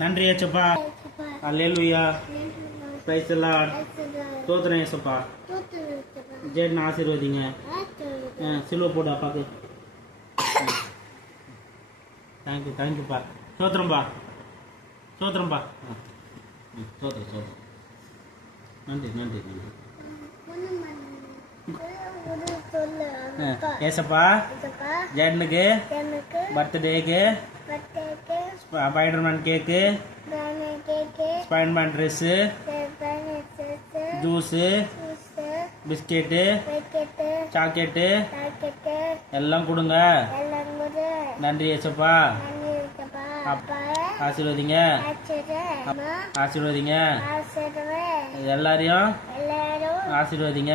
நன்றி ஏசப்பா. Hallelujah. Praise the lord. ஸ்தோத்திரம் ஏசப்பா. ஜெயன் ஆசீர்வதிங்க. சிலுவை போடு அப்பாக்கு. தேங்க்யூப்பா. ஸ்தோத்திரம்பா. ஸ்தோத்திரம்பா. ஸ்தோத்திரம். நன்றி. ஏசப்பா ஜெயனுக்கு பர்த்டேக்கு Spiderman cake, Spiderman dress, juice, biscuit, chocolate எல்லாம் கொடுங்க. நன்றி ஏசப்பா. ஆசீர்வதிங்க. எல்லாரையும் ஆசீர்வதிங்க.